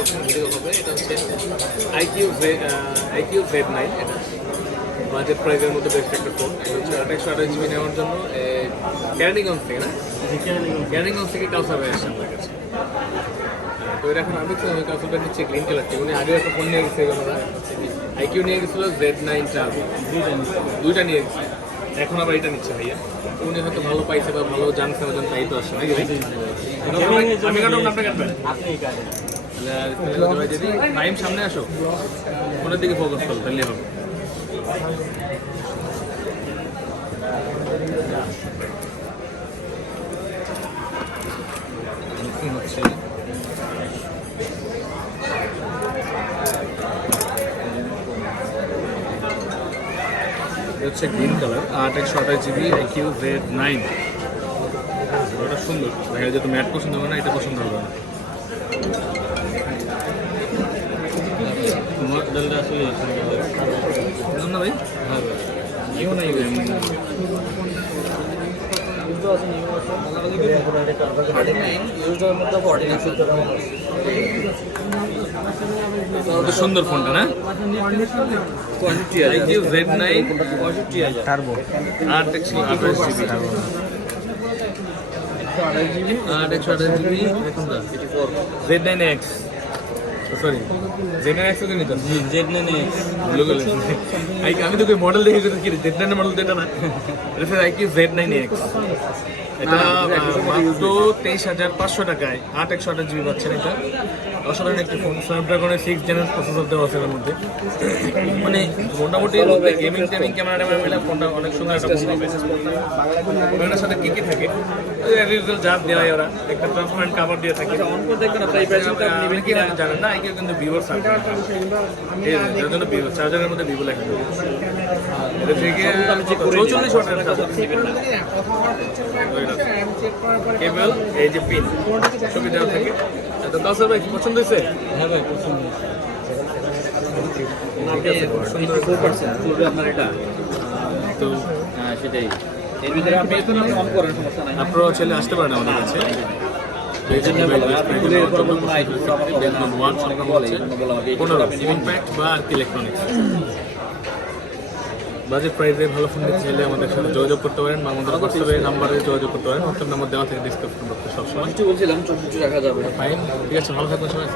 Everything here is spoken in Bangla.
দেখছেন ভিডিও হবে। এটা হচ্ছে iQOO Z9, এটা বাজেট প্রাইসের মধ্যে বেস্ট একটা ফোন। এটা হচ্ছে 128GB নেওয়ার জন্য ক্যারিগঞ্জ থেকে না, ক্যারিগঞ্জ থেকে কাউসার ভাই আসছে আমার কাছে। তো এটা এখন আমি কাউসারটা নিচ্ছে গ্রিন কালার থেকে। উনি আগে একটা ফোন নিয়ে গেছে, ওনারা iQOO নিয়ে গেছিলো, Z9 দুইটা নিয়ে গেছে, এখন আবার এটা নিচ্ছে ভাইয়া। উনি হয়তো ভালো পাইছে বা ভালো জানছে ওজন, তাই তো আসছে নাকি ভাই? আমি কাটব, নামটা কাটবেন যদি টাইম সামনে আসো, ফোনের দিকে ফোকাস করো, তাহলে হবে। হচ্ছে হচ্ছে green colour, 8/128GB iQOO Z9। ওটা সুন্দর ভাইয়া, যেহেতু ম্যাট পছন্দ হবে না, এটা পছন্দ হবে না। মডেলটা আসলে না ভাই, হ্যাঁ ইউ নাই সুন্দর ফোনটা না, iQOO Z9 turbo 8/128GB Z9X, sorry Z9X তো নিতাম, Z9X আমি তো মডেল দেখে কি Z9 মডেল, এটা না, এটা iQOO Z9X। এটা মাত্র 23,500 টাকায় 8/128GB পাচ্ছেন। এটা অসাধারণ একটি ফোন, স্ন্যাপড্রাগনের 6th জেনারেশন প্রসেসর দেওয়া আছে এর মধ্যে। মানে মোটামুটি গেমিং টেমিং ক্যামেরা মিলে ফোনটা অনেক সুন্দর একটা ফোন হবে। ফোনের সাথে কি থাকে যা দেওয়া হয়, ওরা একটা ট্রান্সপারেন্ট কাভার দিয়ে থাকে। অনেকেই হয়তো জানেন না, iQOO কিন্তু ভিভোর সার্ভিস, যার জন্য ভিভো চার্জারের মধ্যে ভিভো লেখা থাকে। এটা থেকে 44 ওয়াটের চার্জার কেবল, এই যে পিন ছবি দেওয়া থাকে। তো কাউসার ভাই কি পছন্দ হয়েছে? হ্যাঁ ভাই পছন্দ হয়েছে। আপনার এটা তো সেটাই, এর ভিতরে আপনি অন করেন, সমস্যা নাই। আপনারা চলে আসতে পারেন আমাদের কাছে। ইলেকট্রনিক্স বাজেট প্রাইসে ভালো ফোন নিতে চাইলে আমাদের সাথে যোগাযোগ করতে পারেন, বা আমাদের হোয়াটসঅ্যাপের নাম্বারে যোগাযোগ করতে পারেন। হোয়াটসঅ্যাপ নাম্বার দেওয়া থেকে ডিসকাস করতে সবসময়। বলছিলাম 64 রাখা যাবে। ফাইন, ঠিক আছে, ভালো থাকবেন সবাই।